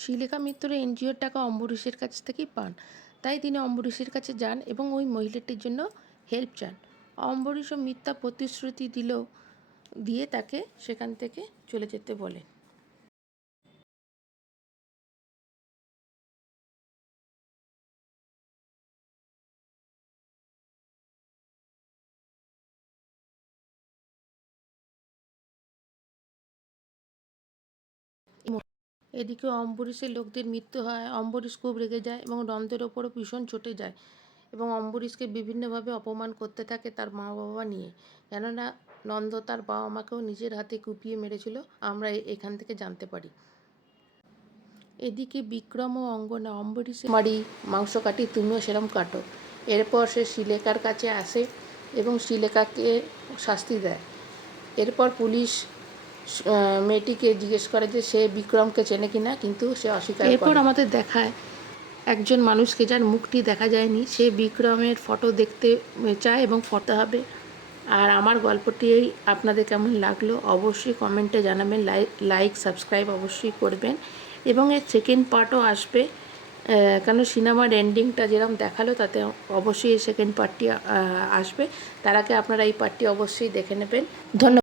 শ্রীলেখা মিত্র এনজিওর টাকা অম্বরীশের কাছ থেকেই পান, তাই তিনি অম্বরীশের কাছে যান এবং ওই মহিলাটির জন্য হেল্প চান। অম্বরীশও মিথ্যা প্রতিশ্রুতি দিয়ে তাকে সেখান থেকে চলে যেতে বলে। এদিকে অম্বরীশের লোকদের মৃত্যু হয়। অম্বরীশ খুব রেগে যায় এবং নন্দের ওপরও ভীষণ চটে যায় এবং অম্বরীশকে বিভিন্নভাবে অপমান করতে থাকে তার মা বাবা নিয়ে, কেননা নন্দ তার বাবা মাকেও নিজের হাতে কুপিয়ে মেরেছিল, আমরা এখান থেকে জানতে পারি। এদিকে বিক্রম ও অঙ্গনা অম্বরীশের মারি মাংস কাটি, তুমিও সেরম কাটো। এরপর সে শ্রীলেখার কাছে আসে এবং শ্রীলেখাকে শাস্তি দেয়। এরপর পুলিশ মেয়েটিকে জিজ্ঞেস করে যে সে বিক্রমকে চেনে কিনা, কিন্তু সে অস্বীকার করে। এরপর আমাদের দেখায় একজন মানুষকে যার মুখটি দেখা যায়নি, সে বিক্রমের ফটো দেখতে চায় এবং ফটো হবে। আর আমার গল্পটি আপনাদের কেমন লাগলো অবশ্যই কমেন্টে জানাবেন, লাইক সাবস্ক্রাইব অবশ্যই করবেন এবং এর সেকেন্ড পার্টও আসবে, কেন সিনেমার এন্ডিংটা যেরকম দেখালো তাতে অবশ্যই এই সেকেন্ড পার্টটি আসবে। তার আগে আপনারা এই পার্টটি অবশ্যই দেখে নেবেন। ধন্যবাদ।